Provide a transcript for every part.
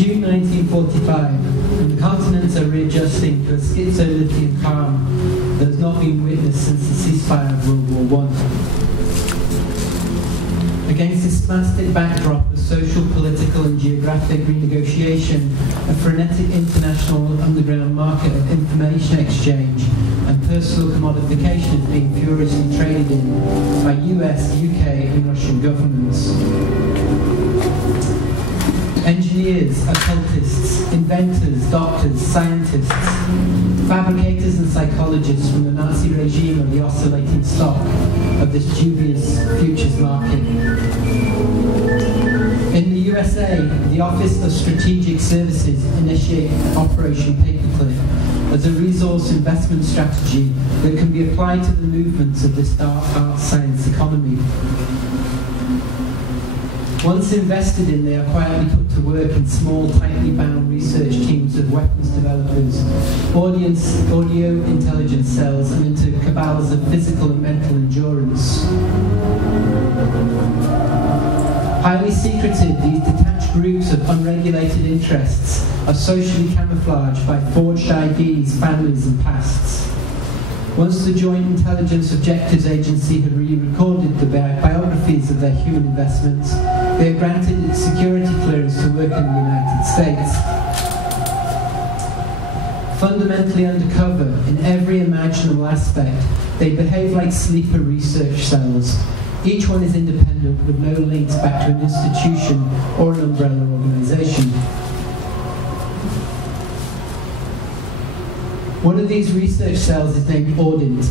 June 1945, and the continents are readjusting to a schizolithian calm that has not been witnessed since the ceasefire of World War I. Against this spastic backdrop of social, political and geographic renegotiation, a frenetic international underground market of information exchange and personal commodification is being furiously traded in by US, UK and Russian governments. Engineers, occultists, inventors, doctors, scientists, fabricators and psychologists from the Nazi regime are the oscillating stock of this dubious futures market. In the USA, the Office of Strategic Services initiated Operation Paperclip as a resource investment strategy that can be applied to the movements of this dark art science economy. Once invested in, they are quietly put to work in small, tightly bound research teams of weapons developers, audio intelligence cells, and into cabals of physical and mental endurance. Highly secretive, these detached groups of unregulated interests are socially camouflaged by forged IDs, families, and pasts. Once the Joint Intelligence Objectives Agency had re-recorded the biographies of their human investments, they are granted security clearance to work in the United States. Fundamentally undercover in every imaginable aspect, they behave like sleeper research cells. Each one is independent with no links back to an institution or an umbrella organization. One of these research cells is named Audint.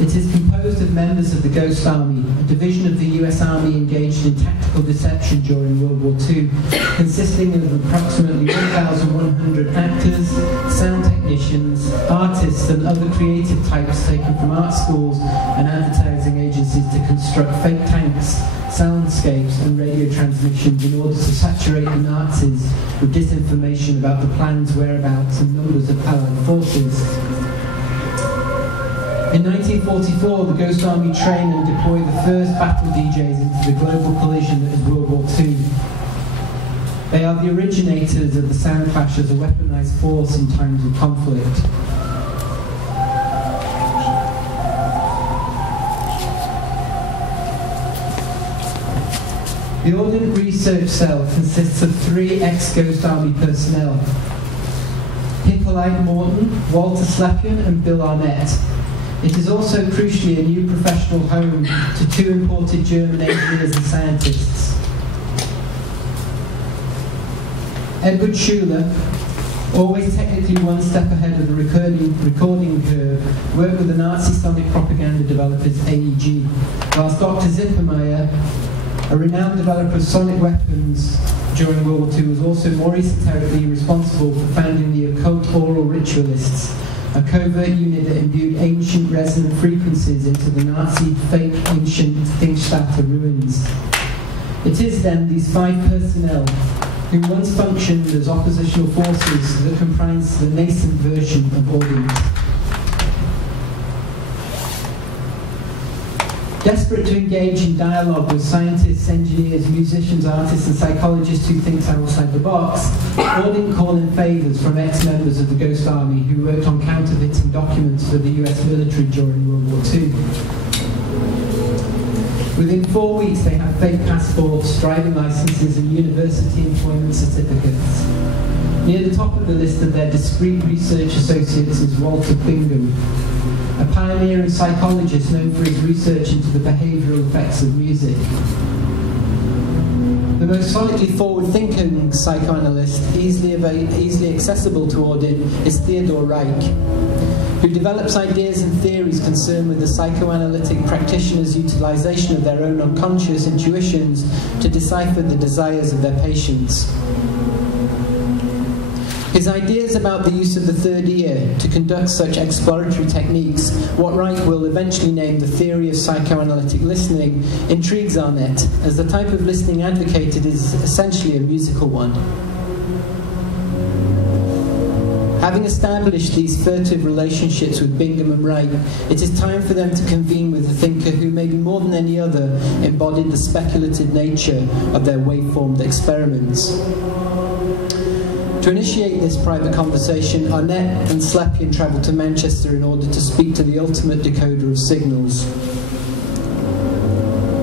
It is composed of members of the Ghost Army, a division of the US Army engaged in tactical deception during World War II, consisting of approximately 1,100 actors, sound technicians, artists and other creative types taken from art schools and advertising agencies to construct fake tanks, soundscapes and radio transmissions in order to saturate the Nazis with disinformation about the plans, whereabouts and numbers of Allied forces. In 1944, the Ghost Army trained and deployed the first battle DJs into the global collision that is World War II. They are the originators of the sound clash as a weaponized force in times of conflict. The Audint Research Cell consists of 3 ex-Ghost Army personnel: Hippolyte Morton, Walter Slepian and Bill Arnett. It is also crucially a new professional home to 2 imported German engineers and scientists. Edward Schuler, always technically one step ahead of the recording curve, worked with the Nazi sonic propaganda developers AEG, whilst Dr. Zippermeyer, a renowned developer of sonic weapons during World War II, was also more esoterically responsible for founding the occult oral ritualists, a covert unit that imbued ancient resonant frequencies into the Nazi fake ancient Dingstatter ruins. It is then these 5 personnel, who once functioned as oppositional forces, that comprise the nascent version of Audint. Desperate to engage in dialogue with scientists, engineers, musicians, artists and psychologists who think outside the box, Audint call in favours from ex-members of the Ghost Army who worked on counterfeiting documents for the US military during World War II. Within 4 weeks they have fake passports, driving licenses and university employment certificates. Near the top of the list of their discreet research associates is Walter Bingham, a pioneering psychologist known for his research into the behavioural effects of music. The most sonically forward-thinking psychoanalyst, easily accessible to Audint, is Theodore Reich, who develops ideas and theories concerned with the psychoanalytic practitioners' utilisation of their own unconscious intuitions to decipher the desires of their patients. His ideas about the use of the third ear to conduct such exploratory techniques, what Reich will eventually name the theory of psychoanalytic listening, intrigues Arnett, as the type of listening advocated is essentially a musical one. Having established these furtive relationships with Bingham and Reich, it is time for them to convene with a thinker who, maybe more than any other, embodied the speculative nature of their waveformed experiments. To initiate this private conversation, Audint and Slepian travelled to Manchester in order to speak to the ultimate decoder of signals.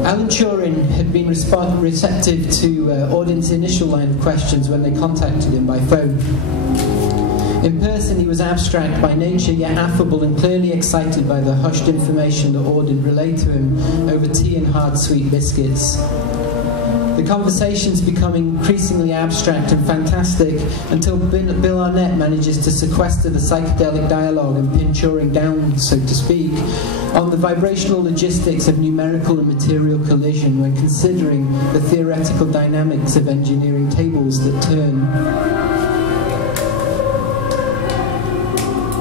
Alan Turing had been receptive to Audint's initial line of questions when they contacted him by phone. In person, he was abstract by nature, yet affable and clearly excited by the hushed information that Audint relayed to him over tea and hard sweet biscuits. The conversations become increasingly abstract and fantastic until Bill Arnett manages to sequester the psychedelic dialogue and pin Turing down, so to speak, on the vibrational logistics of numerical and material collision when considering the theoretical dynamics of engineering tables that turn.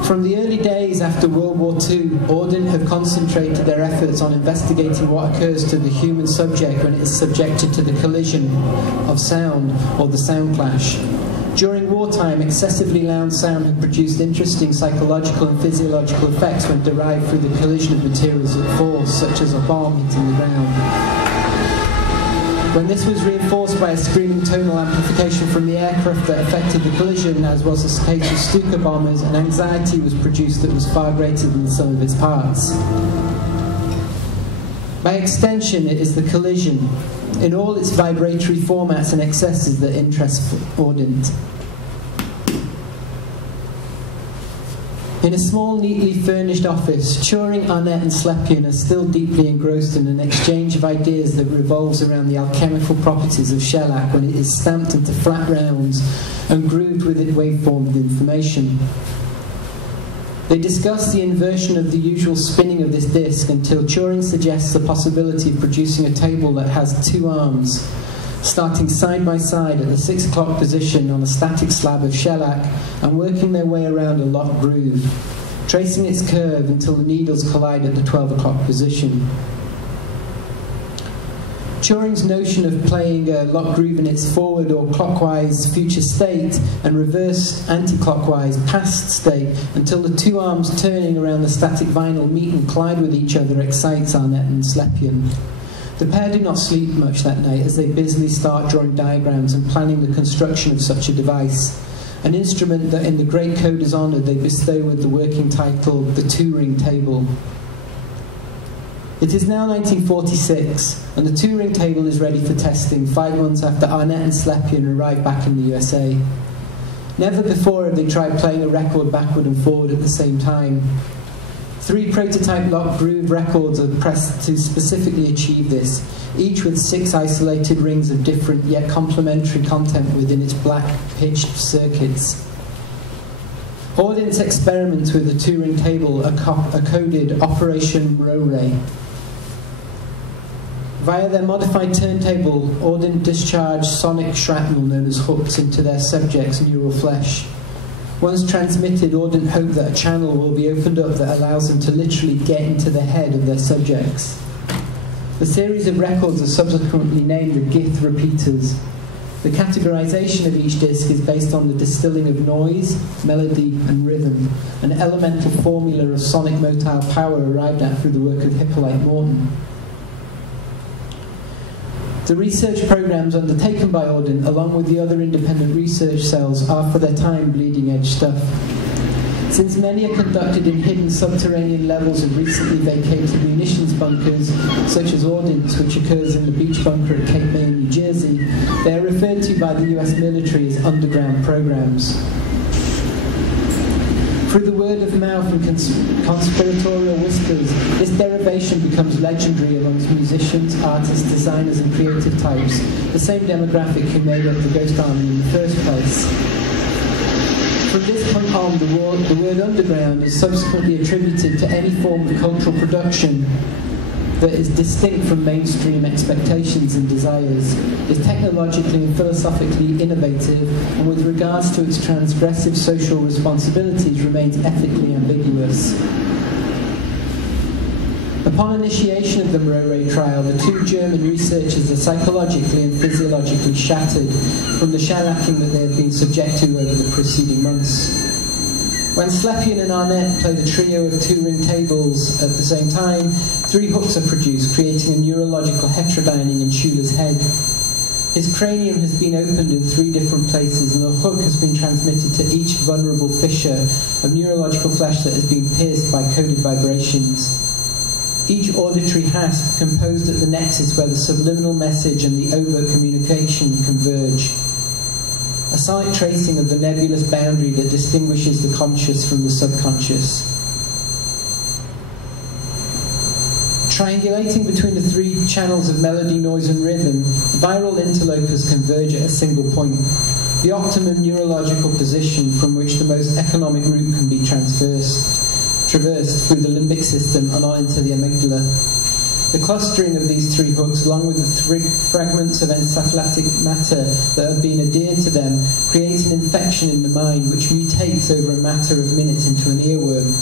From the early days after World War II, Audint have concentrated their efforts on investigating what occurs to the human subject when it is subjected to the collision of sound, or the sound clash. During wartime, excessively loud sound had produced interesting psychological and physiological effects when derived through the collision of materials at force, such as a bomb hitting the ground. When this was reinforced by a screaming tonal amplification from the aircraft that affected the collision, as was the case with Stuka bombers, an anxiety was produced that was far greater than the sum of its parts. By extension, it is the collision, in all its vibratory formats and excesses, that interests Audint. In a small, neatly furnished office, Turing, Arnett and Slepian are still deeply engrossed in an exchange of ideas that revolves around the alchemical properties of shellac when it is stamped into flat rounds and grooved with its waveform of information. They discuss the inversion of the usual spinning of this disk until Turing suggests the possibility of producing a table that has two arms, starting side by side at the 6 o'clock position on a static slab of shellac and working their way around a locked groove, tracing its curve until the needles collide at the 12 o'clock position. Turing's notion of playing a locked groove in its forward or clockwise future state and reverse anti-clockwise past state until the two arms turning around the static vinyl meet and collide with each other excites Arnett and Slepian. The pair do not sleep much that night as they busily start drawing diagrams and planning the construction of such a device, an instrument that in the great coder's honour they bestow with the working title, the Turing Table. It is now 1946, and the Turing Table is ready for testing 5 months after Arnett and Slepian arrived back in the USA. Never before have they tried playing a record backward and forward at the same time. 3 prototype locked groove records are pressed to specifically achieve this, each with 6 isolated rings of different yet complementary content within its black pitched circuits. Audint's experiments with the Turing Table are coded Operation Row-Ray. Via their modified turntable, Audint discharged sonic shrapnel known as hooks into their subject's neural flesh. Once transmitted, Audint hope that a channel will be opened up that allows them to literally get into the head of their subjects. The series of records are subsequently named the Gith repeaters. The categorization of each disc is based on the distilling of noise, melody and rhythm, an elemental formula of sonic motile power arrived at through the work of Hippolyte Morton. The research programs undertaken by Audint, along with the other independent research cells, are for their time bleeding-edge stuff. Since many are conducted in hidden subterranean levels of recently vacated munitions bunkers, such as Audint's, which occurs in the beach bunker at Cape May, New Jersey, they are referred to by the US military as underground programs. Through the word of mouth and conspiratorial whispers, this derivation becomes legendary amongst musicians, artists, designers and creative types, the same demographic who made up the Ghost Army in the first place. From this point on, the word underground is subsequently attributed to any form of cultural production that is distinct from mainstream expectations and desires, is technologically and philosophically innovative, and with regards to its transgressive social responsibilities remains ethically ambiguous. Upon initiation of the Row-Ray trial, the 2 German researchers are psychologically and physiologically shattered from the shellacking that they have been subject to over the preceding months. When Slepian and Arnett play the trio of Turing tables at the same time, 3 hooks are produced, creating a neurological heterodyning in Schuller's head. His cranium has been opened in 3 different places, and the hook has been transmitted to each vulnerable fissure of neurological flesh that has been pierced by coded vibrations. Each auditory hasp composed at the nexus where the subliminal message and the overt communication converge. A sonic tracing of the nebulous boundary that distinguishes the conscious from the subconscious. Triangulating between the three channels of melody, noise and rhythm, the viral interlopers converge at a single point, the optimum neurological position from which the most economic route can be traversed through the limbic system and on into the amygdala. The clustering of these three hooks, along with the fragments of encephalitic matter that have been adhered to them, creates an infection in the mind which mutates over a matter of minutes into an earworm.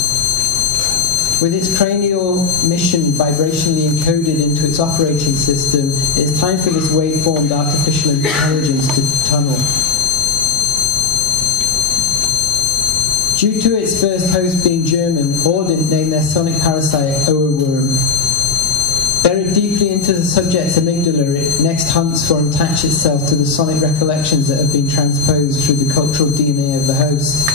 With its cranial mission vibrationally encoded into its operating system, it is time for this waveformed artificial intelligence to tunnel. Due to its first host being German, Audint named their sonic parasite Ohrwurm. Buried deeply into the subject's amygdala, it next hunts for and attaches itself to the sonic recollections that have been transposed through the cultural DNA of the host.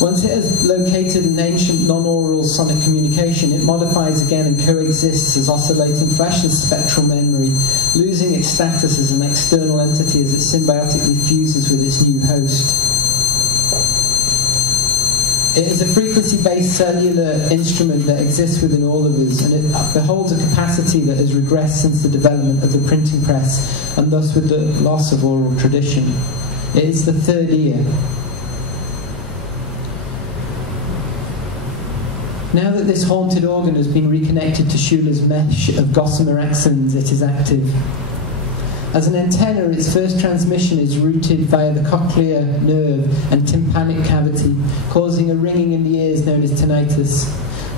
Once it has located an ancient non-oral sonic communication, it modifies again and coexists as oscillating flash and spectral memory, losing its status as an external entity as it symbiotically fuses with its new host. It is a frequency-based cellular instrument that exists within all of us, and it beholds a capacity that has regressed since the development of the printing press, and thus with the loss of oral tradition. It is the third ear. Now that this haunted organ has been reconnected to Schuller's mesh of gossamer axons, it is active. As an antenna, its first transmission is routed via the cochlear nerve and tympanic cavity, causing a ringing in the ears known as tinnitus,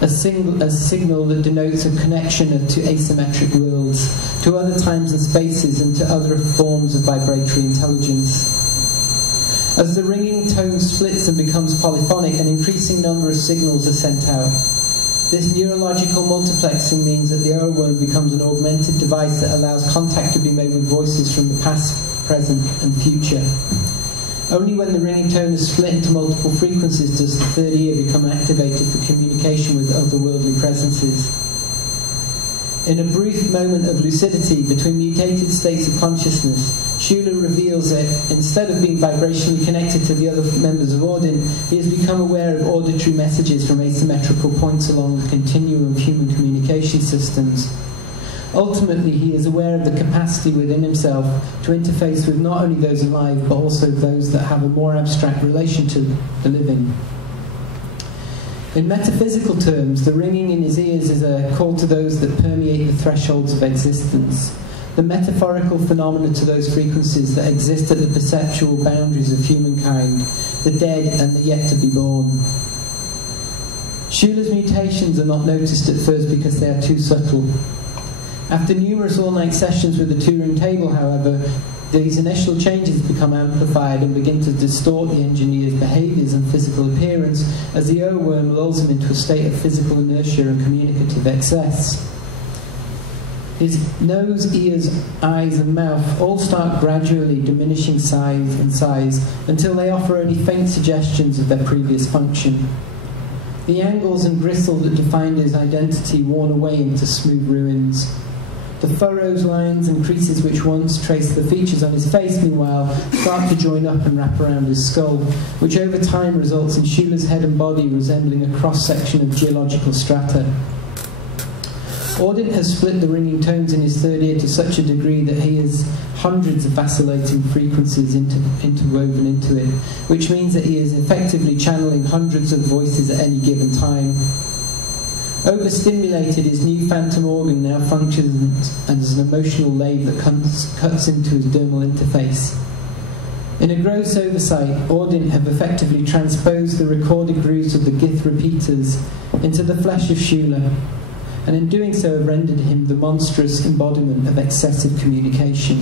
a signal that denotes a connection to asymmetric worlds, to other times and spaces, and to other forms of vibratory intelligence. As the ringing tone splits and becomes polyphonic, an increasing number of signals are sent out. This neurological multiplexing means that the Ohrwurm becomes an augmented device that allows contact to be made with voices from the past, present, and future. Only when the ringing tone is split into multiple frequencies does the third ear become activated for communication with otherworldly presences. In a brief moment of lucidity between mutated states of consciousness, Schuller reveals that instead of being vibrationally connected to the other members of Audint, he has become aware of auditory messages from asymmetrical points along the continuum of human communication systems. Ultimately, he is aware of the capacity within himself to interface with not only those alive, but also those that have a more abstract relation to the living. In metaphysical terms, the ringing in his ears is a call to those that permeate the thresholds of existence, the metaphorical phenomena to those frequencies that exist at the perceptual boundaries of humankind, the dead and the yet to be born. Schuller's mutations are not noticed at first because they are too subtle. After numerous all-night sessions with the two-room table, however, these initial changes become amplified and begin to distort the engineer's behaviours and physical appearance as the Ohrwurm lulls him into a state of physical inertia and communicative excess. His nose, ears, eyes and mouth all start gradually diminishing size until they offer only faint suggestions of their previous function. The angles and gristle that defined his identity worn away into smooth ruins. The furrows, lines and creases which once traced the features on his face, meanwhile, start to join up and wrap around his skull, which over time results in Schuller's head and body resembling a cross-section of geological strata. Audint has split the ringing tones in his third ear to such a degree that he has hundreds of vacillating frequencies interwoven into it, which means that he is effectively channeling hundreds of voices at any given time. Overstimulated, his new phantom organ now functions as an emotional lathe that cuts into his dermal interface. In a gross oversight, Audint have effectively transposed the recorded grooves of the Gith repeaters into the flesh of Schuller, and in doing so have rendered him the monstrous embodiment of excessive communication.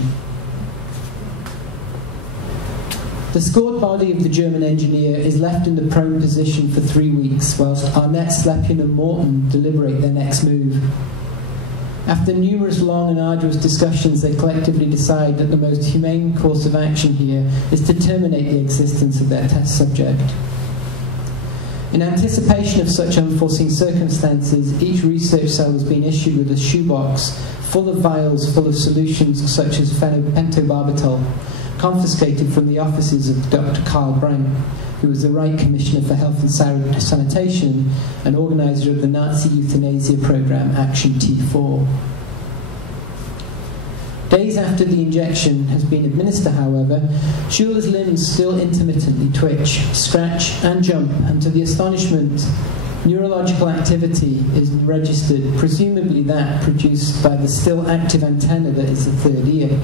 The scored body of the German engineer is left in the prone position for 3 weeks, whilst Arnett, Slepian and Morton deliberate their next move. After numerous long and arduous discussions, they collectively decide that the most humane course of action here is to terminate the existence of their test subject. In anticipation of such unforeseen circumstances, each research cell has been issued with a shoebox full of vials full of solutions such as pentobarbital, confiscated from the offices of Dr. Karl Brank, who was the Reich Commissioner for Health and Sanitation and organizer of the Nazi euthanasia program Action T4. Days after the injection has been administered, however, Schuller's limbs still intermittently twitch, scratch, and jump, and to the astonishment, neurological activity is registered, presumably that produced by the still active antenna that is the third ear.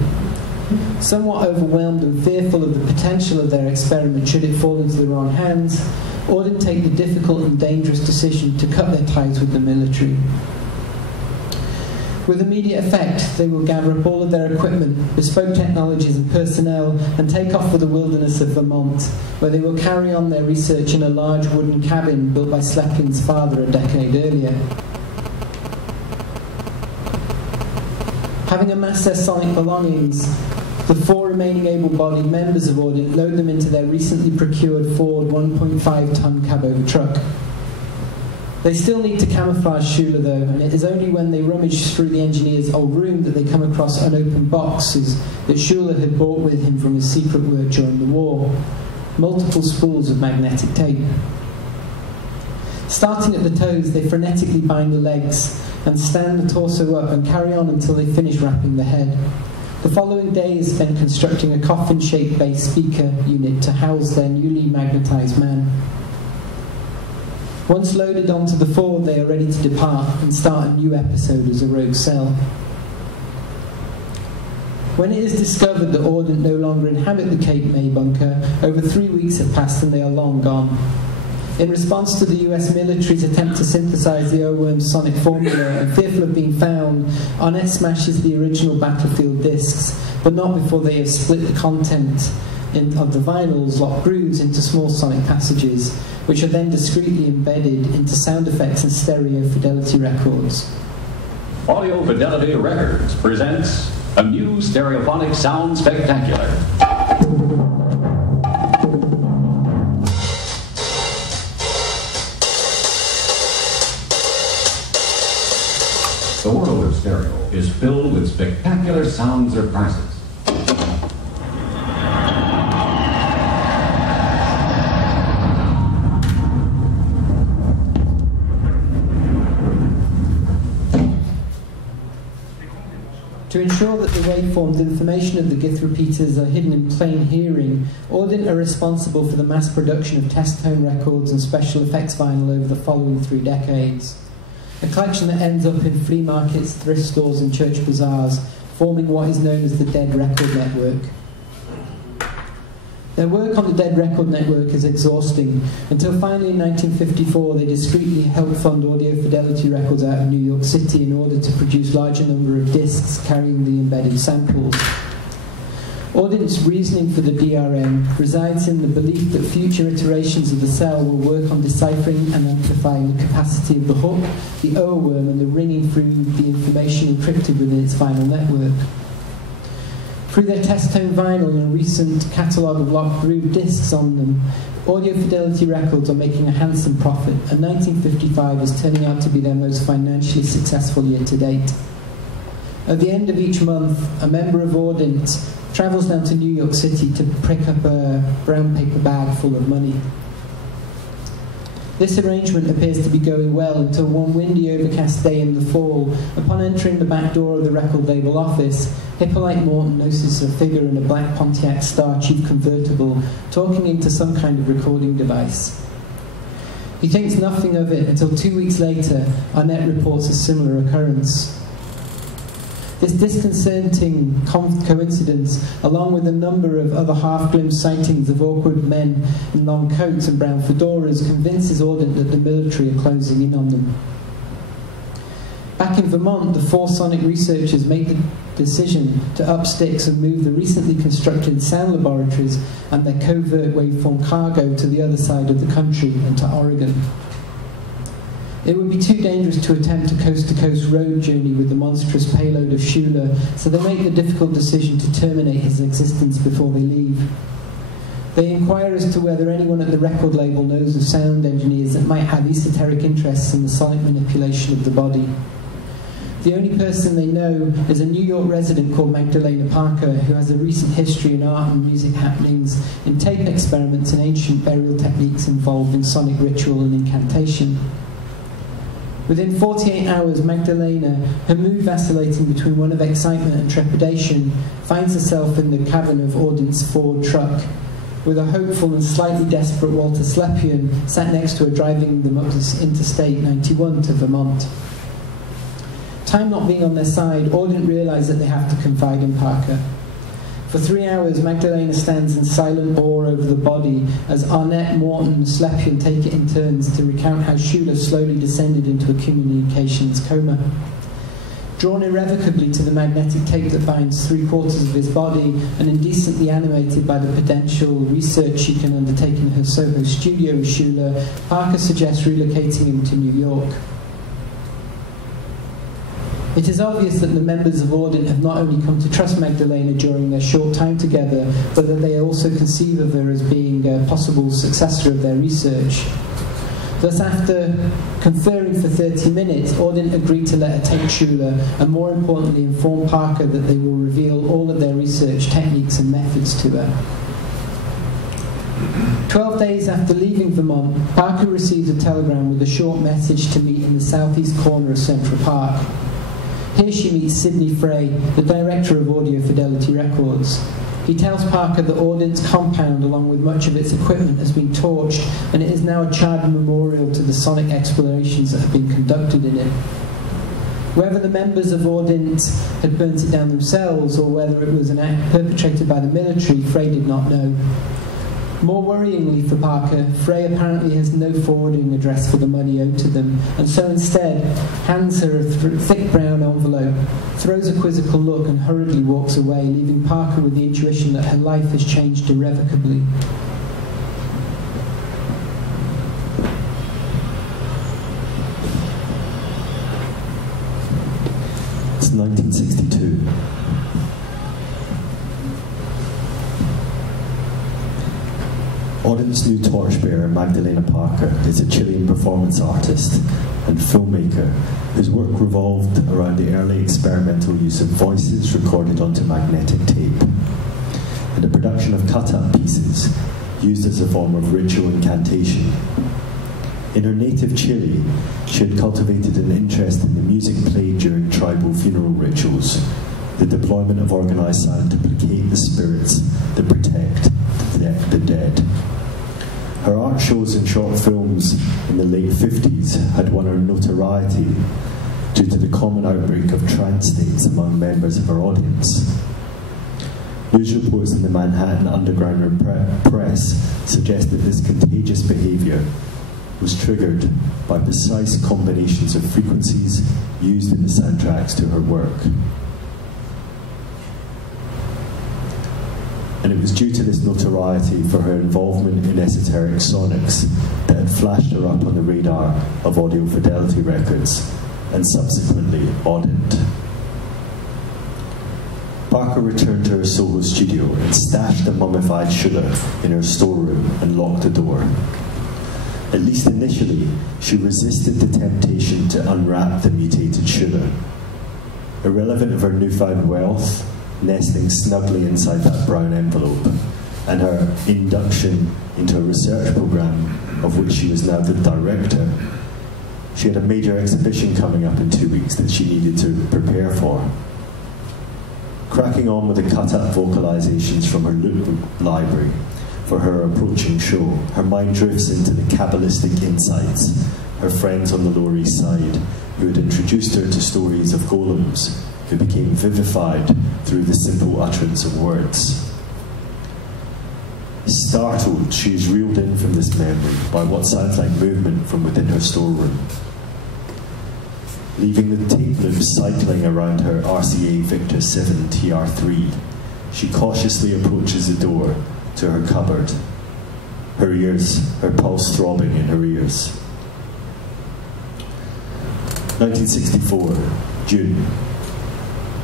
Somewhat overwhelmed and fearful of the potential of their experiment should it fall into the wrong hands, Audint take the difficult and dangerous decision to cut their ties with the military. With immediate effect, they will gather up all of their equipment, bespoke technologies and personnel, and take off for the wilderness of Vermont, where they will carry on their research in a large wooden cabin built by Sleplin's father a decade earlier. Having amassed their sonic belongings, the 4 remaining able-bodied members of Audint load them into their recently procured Ford 1.5-ton cab-over truck. They still need to camouflage Schuller, though, and it is only when they rummage through the engineer's old room that they come across unopened boxes that Schuller had brought with him from his secret work during the war. Multiple spools of magnetic tape. Starting at the toes, they frenetically bind the legs and stand the torso up and carry on until they finish wrapping the head. The following day is spent constructing a coffin-shaped bass speaker unit to house their newly magnetized man. Once loaded onto the Ford, they are ready to depart and start a new episode as a rogue cell. When it is discovered that Audint no longer inhabit the Cape May bunker, over 3 weeks have passed and they are long gone. In response to the US military's attempt to synthesize the O-worm's sonic formula and fearful of being found, Arnett smashes the original battlefield discs, but not before they have split the content of the vinyls, lock grooves into small sonic passages, which are then discreetly embedded into sound effects and stereo fidelity records. Audio Fidelity Records presents a new stereophonic sound spectacular. The world of stereo is filled with spectacular sound surprises. To ensure that the waveformed information of the Gith repeaters are hidden in plain hearing, Audint are responsible for the mass production of test tone records and special effects vinyl over the following 3 decades. A collection that ends up in flea markets, thrift stores and church bazaars, forming what is known as the Dead Record Network. Their work on the Dead Record Network is exhausting, until finally in 1954 they discreetly helped fund Audio Fidelity Records out of New York City in order to produce larger number of discs carrying the embedded samples. Audint's reasoning for the DRM resides in the belief that future iterations of the cell will work on deciphering and amplifying the capacity of the hook, the O-worm, and the ringing through the information encrypted within its final network. Through their test tone vinyl and a recent catalogue of locked groove discs on them, Audio Fidelity Records are making a handsome profit, and 1955 is turning out to be their most financially successful year to date. At the end of each month, a member of Audint travels down to New York City to pick up a brown paper bag full of money. This arrangement appears to be going well until one windy, overcast day in the fall. Upon entering the back door of the record label office, Hippolyte Morton notices a figure in a black Pontiac Star Chief convertible talking into some kind of recording device. He thinks nothing of it until 2 weeks later, Arnett reports a similar occurrence. This disconcerting coincidence, along with a number of other half-glimpsed sightings of awkward men in long coats and brown fedoras, convinces Audint that the military are closing in on them. Back in Vermont, the 4 sonic researchers make the decision to up sticks and move the recently constructed sound laboratories and their covert waveform cargo to the other side of the country and to Oregon. It would be too dangerous to attempt a coast-to-coast road journey with the monstrous payload of Schuler, so they make the difficult decision to terminate his existence before they leave. They inquire as to whether anyone at the record label knows of sound engineers that might have esoteric interests in the sonic manipulation of the body. The only person they know is a New York resident called Magdalena Parker, who has a recent history in art and music happenings, in tape experiments and ancient burial techniques involved in sonic ritual and incantation. Within 48 hours, Magdalena, her mood vacillating between one of excitement and trepidation, finds herself in the cabin of Audint's Ford truck, with a hopeful and slightly desperate Walter Slepian sat next to her, driving them up Interstate 91 to Vermont. Time not being on their side, Audint realise that they have to confide in Parker. For 3 hours, Magdalena stands in silent awe over the body as Arnett, Morton and Slepian take it in turns to recount how Schuler slowly descended into a communications coma. Drawn irrevocably to the magnetic tape that binds 3/4 of his body and indecently animated by the potential research she can undertake in her Soho studio with Schuler, Parker suggests relocating him to New York. It is obvious that the members of Audint have not only come to trust Magdalena during their short time together, but that they also conceive of her as being a possible successor of their research. Thus, after conferring for 30 minutes, Audint agreed to let her take Schuler, and more importantly inform Parker that they will reveal all of their research techniques and methods to her. 12 days after leaving Vermont, Parker receives a telegram with a short message to meet in the southeast corner of Central Park. Here she meets Sidney Frey, the director of Audio Fidelity Records. He tells Parker that Audint's compound, along with much of its equipment, has been torched, and it is now a charred memorial to the sonic explorations that have been conducted in it. Whether the members of Audint had burnt it down themselves, or whether it was an act perpetrated by the military, Frey did not know. More worryingly for Parker, Frey apparently has no forwarding address for the money owed to them, and so instead hands her a thick brown envelope, throws a quizzical look and hurriedly walks away, leaving Parker with the intuition that her life has changed irrevocably. It's 1962. Audint's new torchbearer, Magdalena Parker, is a Chilean performance artist and filmmaker whose work revolved around the early experimental use of voices recorded onto magnetic tape and the production of cut-up pieces used as a form of ritual incantation. In her native Chile, she had cultivated an interest in the music played during tribal funeral rituals, the deployment of organised sound to placate the spirits that protect the dead. Her art shows and short films in the late 50s had won her notoriety due to the common outbreak of trance states among members of her audience. News reports in the Manhattan Underground Press suggest that this contagious behaviour was triggered by precise combinations of frequencies used in the soundtracks to her work. And it was due to this notoriety for her involvement in esoteric sonics that had flashed her up on the radar of Audio Fidelity Records, and subsequently Audint. Parker returned to her Soho studio and stashed the mummified Schuler in her storeroom and locked the door. At least initially, she resisted the temptation to unwrap the mutated Schuler. Irrelevant of her newfound wealth, nesting snugly inside that brown envelope, and her induction into a research program of which she was now the director, she had a major exhibition coming up in 2 weeks that she needed to prepare for. Cracking on with the cut-up vocalizations from her loop library for her approaching show, her mind drifts into the Kabbalistic insights her friends on the Lower East Side, who had introduced her to stories of golems who became vivified through the simple utterance of words. Startled, she is reeled in from this memory by what sounds like movement from within her storeroom. Leaving the tape loops cycling around her RCA Victor 7 TR3, she cautiously approaches the door to her cupboard, her pulse throbbing in her ears. 1964, June.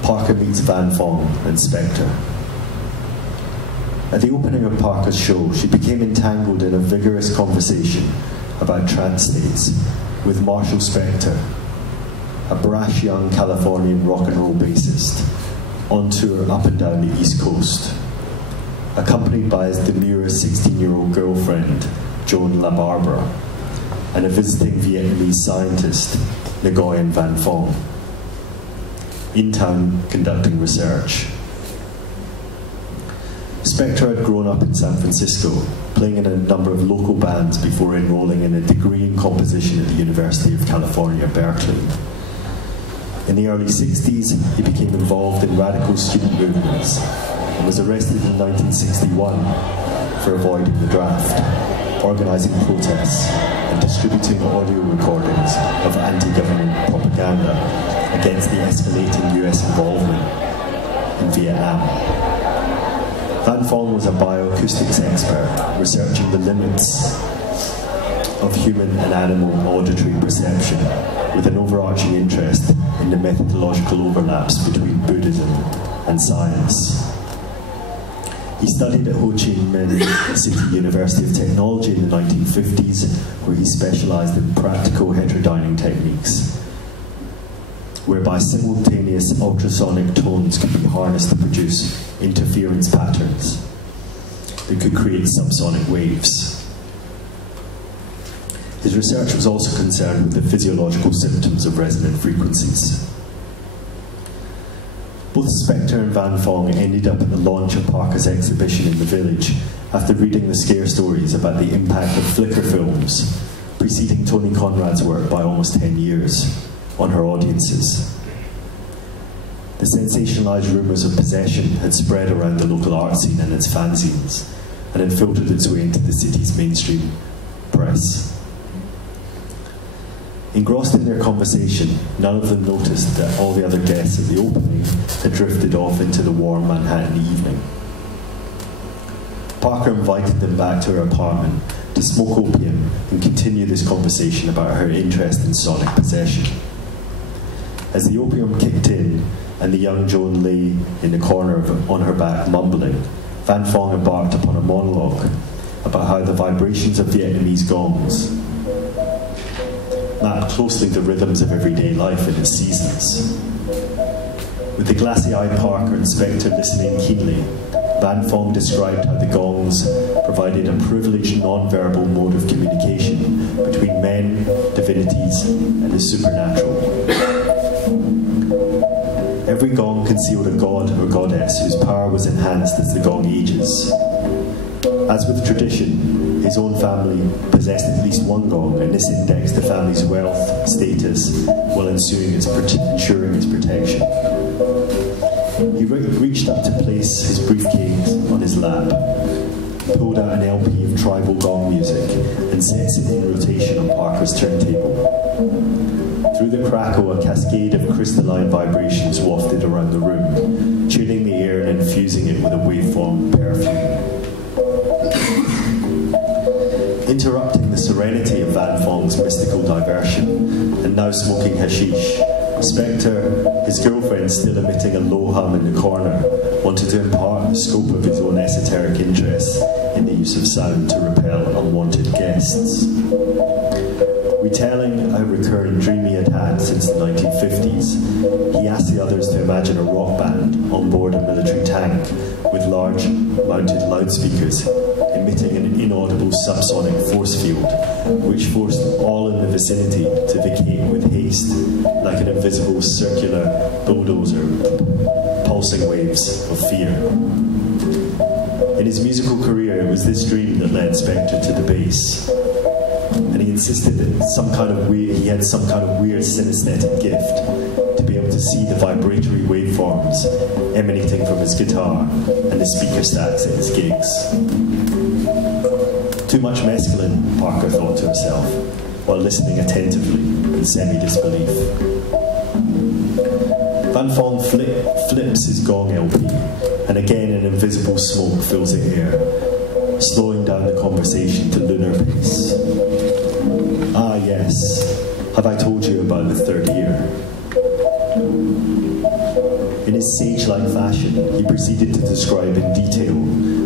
Parker meets Van Fong and Spectre. At the opening of Parker's show, she became entangled in a vigorous conversation about trance states with Marshall Spector, a brash young Californian rock and roll bassist, on tour up and down the East Coast, accompanied by his demure 16-year-old girlfriend, Joan LaBarbera, and a visiting Vietnamese scientist, Nguyen Van Phong, in town conducting research. Spector had grown up in San Francisco, playing in a number of local bands before enrolling in a degree in composition at the University of California, Berkeley. In the early 60s, he became involved in radical student movements and was arrested in 1961 for avoiding the draft, organising protests and distributing audio recordings of anti-government propaganda against the escalating US involvement in Vietnam. Van Phong was a bioacoustics expert, researching the limits of human and animal auditory perception, with an overarching interest in the methodological overlaps between Buddhism and science. He studied at Ho Chi Minh City University of Technology in the 1950s, where he specialised in practical heterodyning techniques, whereby simultaneous ultrasonic tones could be harnessed to produce interference patterns that could create subsonic waves. His research was also concerned with the physiological symptoms of resonant frequencies. Both Spector and Van Phong ended up at the launch of Parker's exhibition in the Village after reading the scare stories about the impact of flicker films, preceding Tony Conrad's work by almost 10 years, on her audiences. The sensationalised rumours of possession had spread around the local art scene and its fanzines, and had filtered its way into the city's mainstream press. Engrossed in their conversation, none of them noticed that all the other guests at the opening had drifted off into the warm Manhattan evening. Parker invited them back to her apartment to smoke opium and continue this conversation about her interest in sonic possession. As the opium kicked in and the young Joan lay in the corner on her back mumbling, Van Phong embarked upon a monologue about how the vibrations of Vietnamese gongs map closely the rhythms of everyday life and its seasons. With the glassy-eyed Parker and Spector listening keenly, Van Phong described how the gongs provided a privileged non-verbal mode of communication between men, divinities, and the supernatural. Every gong concealed a god or goddess whose power was enhanced as the gong ages. As with tradition, his own family possessed at least one gong, and this indexed the family's wealth, status, while ensuring its protection. He reached up to place his briefcase on his lap, pulled out an LP of tribal gong music, and sets it in rotation on Parker's turntable. Through the crackle, a cascade of crystalline vibrations wafted around the room, tuning the air and infusing it with a waveform perfume. Interrupting the serenity of Van Phong's mystical diversion, and now smoking hashish, Spector, his girlfriend still emitting a low hum in the corner, wanted to impart the scope of his own esoteric interest in the use of sound to repel unwanted guests. Retelling a recurring dream he had had since the 1950s, he asked the others to imagine a rock band on board a military tank with large mounted loudspeakers emitting an inaudible subsonic force field, which forced all in the vicinity to vacate with haste, like an invisible circular bulldozer, pulsing waves of fear. In his musical career, it was this dream that led Spector to the bass, and he insisted that he had some kind of weird synesthetic gift to be able to see the vibratory waveforms emanating from his guitar and the speaker stacks at his gigs. Too much mescaline, Parker thought to himself, while listening attentively in semi-disbelief. Van Phong flips his gong LP, and again an invisible smoke fills the air, slowing down the conversation to lunar pace. Ah yes, Have I told you about the third ear? In his sage-like fashion, he proceeded to describe in detail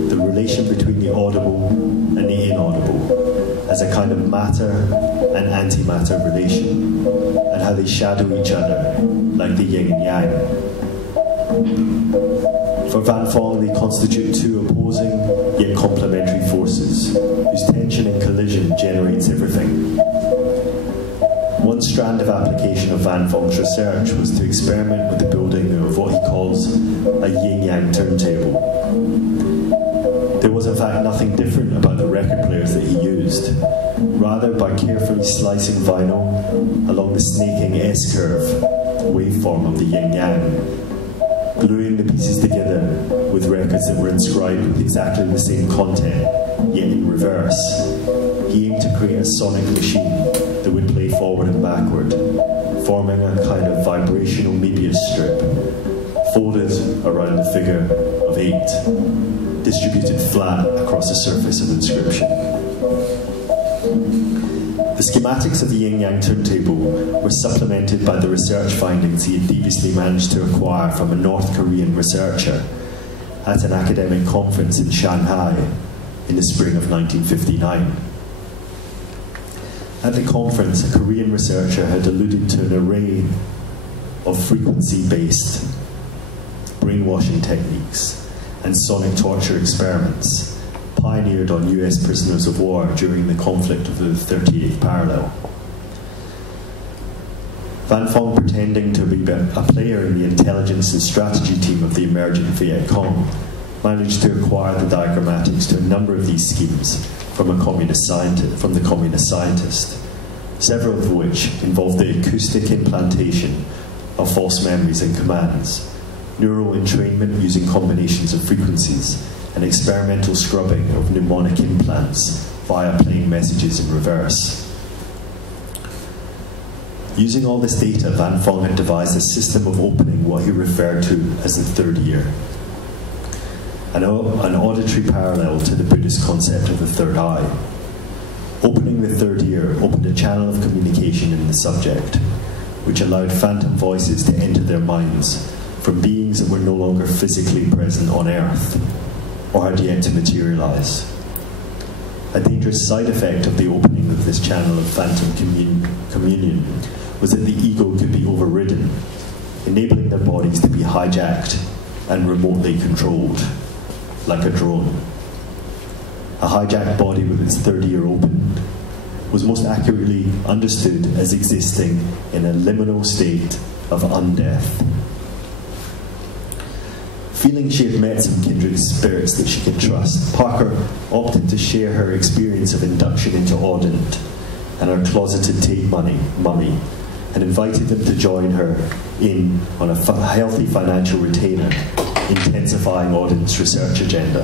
the relation between the audible and the inaudible as a kind of matter and antimatter relation, and how they shadow each other like the yin and yang. For Van Fong, they constitute two opposing yet complementary forces, whose tension and collision generates everything. One strand of application of Van Fong's research was to experiment with the building of what he calls a yin-yang turntable. There was in fact nothing different about the record players that he used. Rather, by carefully slicing vinyl along the snaking S-curve waveform of the yin-yang, gluing the pieces together with records that were inscribed with exactly the same content, yet in reverse, he aimed to create a sonic machine that would play forward and backward, forming a kind of vibrational Möbius strip, folded around the figure of 8, distributed flat across the surface of inscription. The schematics of the yin-yang turntable were supplemented by the research findings he had deviously managed to acquire from a North Korean researcher at an academic conference in Shanghai in the spring of 1959. At the conference, a Korean researcher had alluded to an array of frequency-based brainwashing techniques and sonic torture experiments pioneered on US prisoners of war during the conflict of the 38th parallel. Van Fong, pretending to be a player in the intelligence and strategy team of the emerging Viet Cong, managed to acquire the diagrammatics to a number of these schemes from the communist scientist, several of which involved the acoustic implantation of false memories and commands, neural entrainment using combinations of frequencies, and experimental scrubbing of mnemonic implants via playing messages in reverse. Using all this data, Van Fong had devised a system of opening what he referred to as the third ear, an auditory parallel to the Buddhist concept of the third eye. Opening the third ear opened a channel of communication in the subject, which allowed phantom voices to enter their minds from beings that were no longer physically present on Earth, or had yet to materialize. A dangerous side effect of the opening of this channel of phantom communion was that the ego could be overridden, enabling their bodies to be hijacked and remotely controlled, like a drone. A hijacked body with its third ear open was most accurately understood as existing in a liminal state of undeath. Feeling she had met some kindred spirits that she could trust, Parker opted to share her experience of induction into Audint and her closeted tape mummy, and invited them to join her in on a healthy financial retainer, intensifying Audint's research agenda.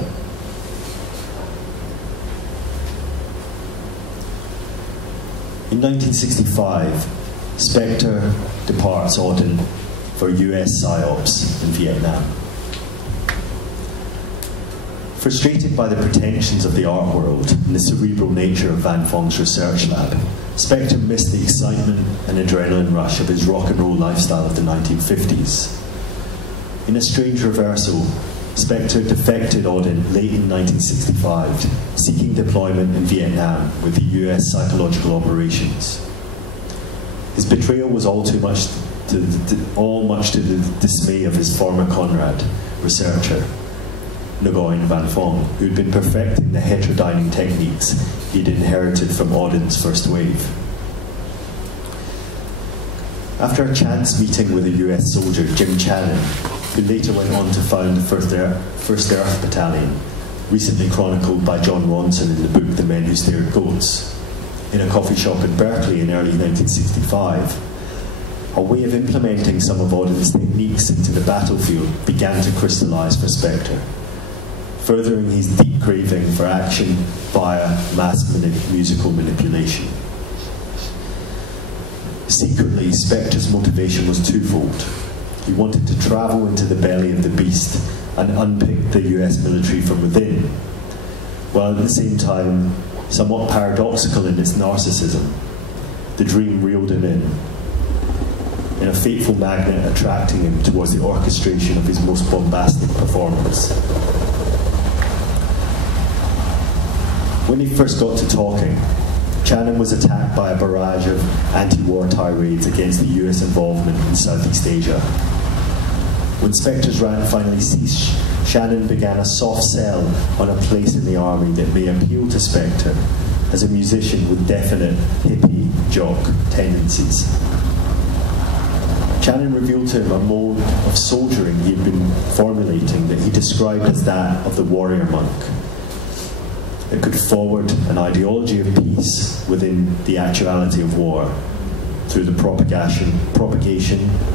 In 1965, Spectre departs Audint for US PSYOPs in Vietnam. Frustrated by the pretensions of the art world and the cerebral nature of Van Fong's research lab, Spectre missed the excitement and adrenaline rush of his rock and roll lifestyle of the 1950s. In a strange reversal, Spectre defected Audint late in 1965, seeking deployment in Vietnam with the US psychological operations. His betrayal was all much to the dismay of his former comrade, researcher, Nguyen Van Fong, who had been perfecting the heterodyning techniques he'd inherited from Audint's first wave. After a chance meeting with a US soldier, Jim Channon, who later went on to found the First Earth Battalion, recently chronicled by John Ronson in the book The Men Who Stared Goats, in a coffee shop in Berkeley in early 1965, a way of implementing some of Audint's techniques into the battlefield began to crystallize for Spectre, furthering his deep craving for action via musical manipulation. Secretly, Spectre's motivation was twofold. He wanted to travel into the belly of the beast and unpick the US military from within, while at the same time, somewhat paradoxical in its narcissism, the dream reeled him in a fateful magnet attracting him towards the orchestration of his most bombastic performance. When he first got to talking, Shannon was attacked by a barrage of anti-war tirades against the US involvement in Southeast Asia. When Spector's rant finally ceased, Shannon began a soft sell on a place in the army that may appeal to Spector as a musician with definite hippie jock tendencies. Shannon revealed to him a mode of soldiering he had been formulating that he described as that of the warrior monk. It could forward an ideology of peace within the actuality of war through the propagation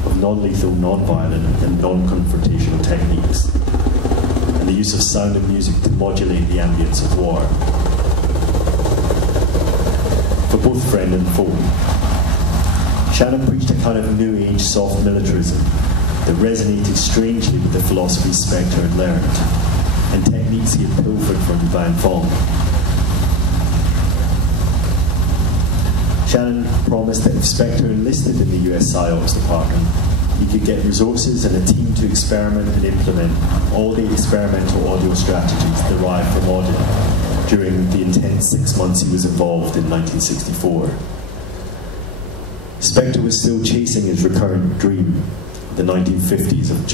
of non-lethal, non-violent and non-confrontational techniques, and the use of sound and music to modulate the ambience of war. For both friend and foe, Shannon preached a kind of New Age soft militarism that resonated strangely with the philosophies Spector had learned, and techniques he had pilfered from Van Fong. Shannon promised that if Spector enlisted in the US PSYOPs department, he could get resources and a team to experiment and implement all the experimental audio strategies derived from Audint during the intense 6 months he was involved in 1964. Spector was still chasing his recurrent dream, the 1950s, of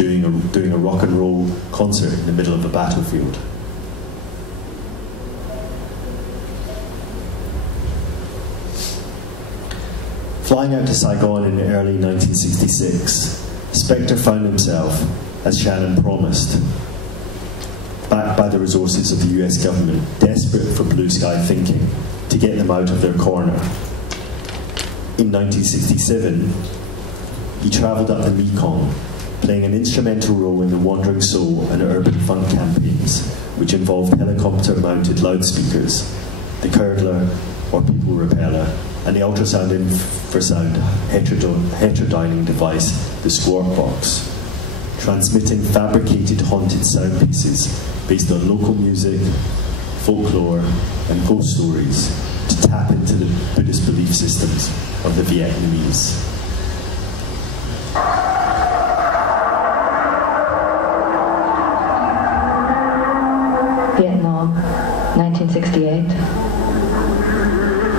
doing a rock and roll concert in the middle of a battlefield. Flying out to Saigon in early 1966, Spector found himself, as Shannon promised, backed by the resources of the US government, desperate for blue sky thinking to get them out of their corner. In 1967, he travelled up the Mekong, playing an instrumental role in the Wandering Soul and Urban Funk campaigns, which involved helicopter-mounted loudspeakers, the Curdler or People Repeller, and the ultrasound infrasound heterodyning device, the Squawk Box, transmitting fabricated haunted sound pieces based on local music, folklore, and ghost stories to tap into the Buddhist belief systems of the Vietnamese. Vietnam, 1968.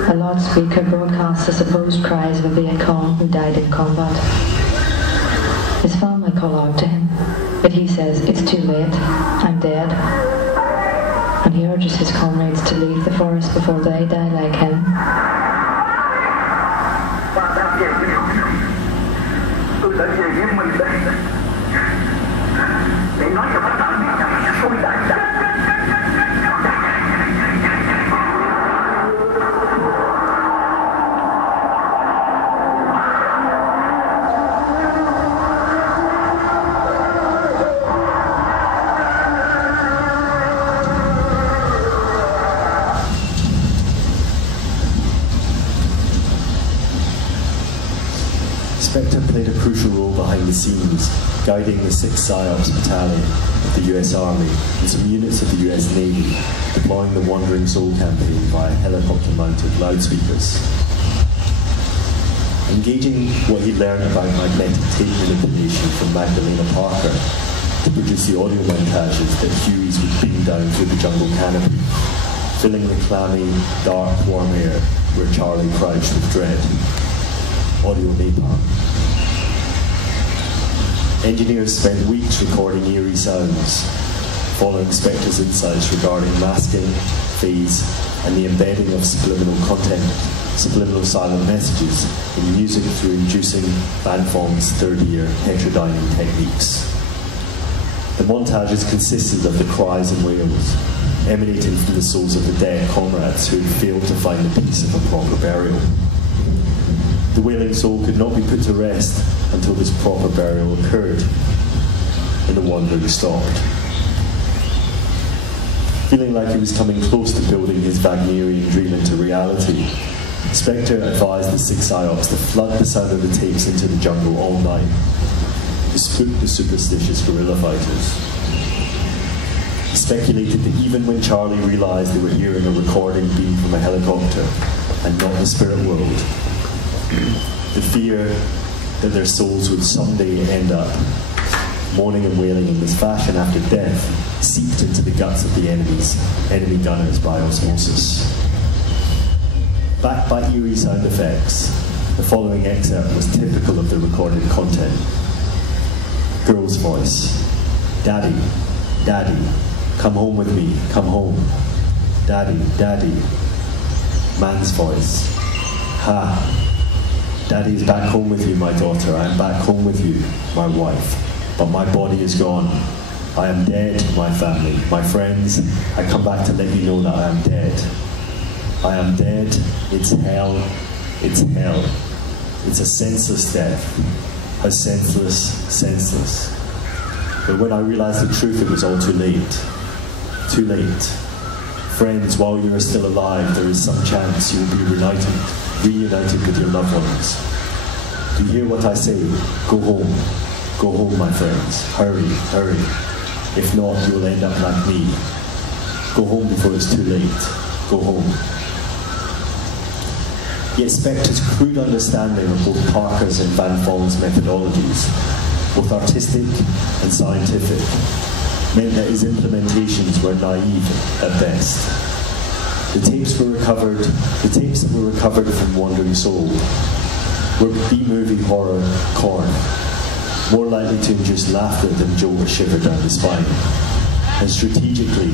A loudspeaker broadcasts the supposed cries of a Viet Cong who died in combat. His family call out to him, but he says, "It's too late, I'm dead." And he urges his comrades to leave the forest before they die like him. Spector played a crucial role behind the scenes, guiding the 6th PSYOPs Battalion of the US Army and some units of the US Navy, deploying the Wandering Soul campaign via helicopter-mounted loudspeakers. Engaging what he'd learned about magnetic tape manipulation from Magdalena Parker to produce the audio montages that Hueys would beam down through the jungle canopy, filling the clammy, dark, warm air where Charlie crouched with dread. Audio napalm. Engineers spent weeks recording eerie sounds, following Spector's insights regarding masking, phase, and the embedding of subliminal content, subliminal silent messages in music through inducing Van Fong's third-year heterodyning techniques. The montages consisted of the cries and wails, emanating from the souls of the dead comrades who had failed to find the peace of a proper burial. The wailing soul could not be put to rest until this proper burial occurred, and the wandering stopped. Feeling like he was coming close to building his Wagnerian dream into reality, Spector advised the 6 PSYOPs to flood the sound of the tapes into the jungle all night, to spook the superstitious guerrilla fighters. He speculated that even when Charlie realised they were hearing a recording beam from a helicopter, and not the spirit world, The fear that their souls would someday end up moaning and wailing in this fashion after death seeped into the guts of the enemy gunners by osmosis. Backed by eerie sound effects, the following excerpt was typical of the recorded content. Girl's voice. Daddy, Daddy, come home with me, come home. Daddy, Daddy. Man's voice. Ha. Daddy's back home with you, my daughter. I am back home with you, my wife. But my body is gone. I am dead, my family, my friends. I come back to let you know that I am dead. I am dead. It's hell. It's hell. It's a senseless death. A senseless. But when I realized the truth, it was all too late. Too late. Friends, while you are still alive, there is some chance you will be reunited with your loved ones. Do you hear what I say? Go home. Go home, my friends. Hurry, hurry. If not, you will end up like me. Go home before it's too late. Go home. Yet Spector's crude understanding of both Parker's and Van Fong's methodologies, both artistic and scientific, meant that his implementations were naive at best. The tapes that were recovered from Wandering Soul were B-movie horror corn, more likely to induce laughter than jolt a shiver down the spine. And strategically,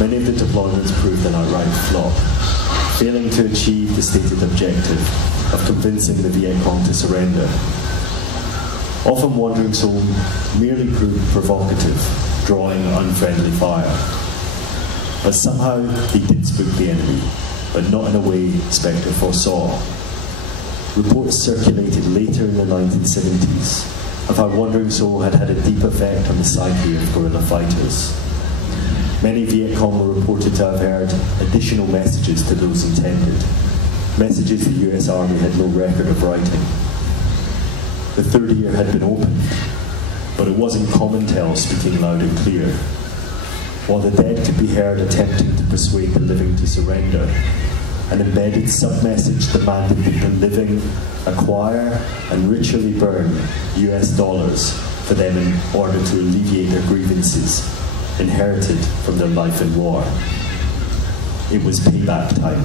many of the deployments proved an outright flop, failing to achieve the stated objective of convincing the Viet Cong to surrender. Often Wandering Soul merely proved provocative, drawing unfriendly fire. But somehow they did spook the enemy, but not in a way Spector foresaw. Reports circulated later in the 1970s of how Wandering Soul had had a deep effect on the psyche of guerrilla fighters. Many Viet Cong were reported to have heard additional messages to those intended, messages the US Army had no record of writing. The third ear had been opened, but it wasn't Commentel speaking loud and clear. While the dead could be heard attempting to persuade the living to surrender, an embedded sub-message demanded that the living acquire and ritually burn US dollars for them in order to alleviate their grievances inherited from their life in war. It was payback time.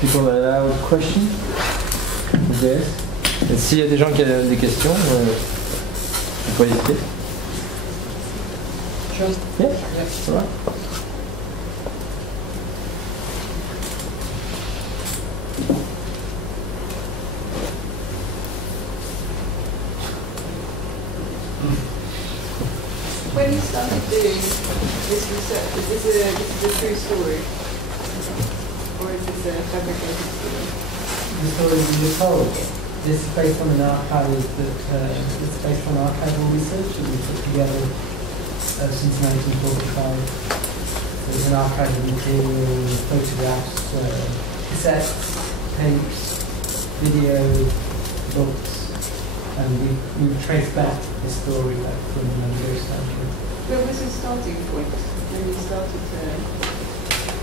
People là, autre question? Yes. S'il y a des gens qui ont des questions, il faut hésiter. Sure. Yeah. Yeah. Ça va? When you started doing this research, is this a true story? Or is this a fabricated story? The story you told. This is based on an archive it's based on archival research that we put together since 1945. There's an archive of material, photographs, cassettes, tapes, video, books, and we've traced back the story back from the ghost archive. Where was your starting point when you started to...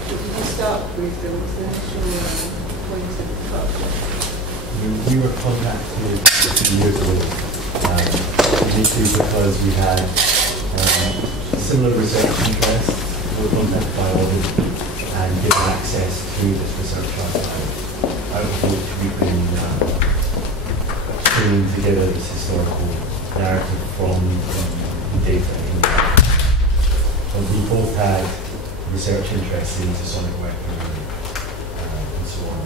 What did you start with? What was the initial point of departure? We were contacted years ago, initially because we had similar research interests. We were contacted by Audint and given access to this research archive, out of which we've been bringing together this historical narrative from data in there. And we both had research interests into sonic weaponry and so on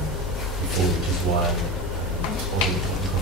before, which is why all the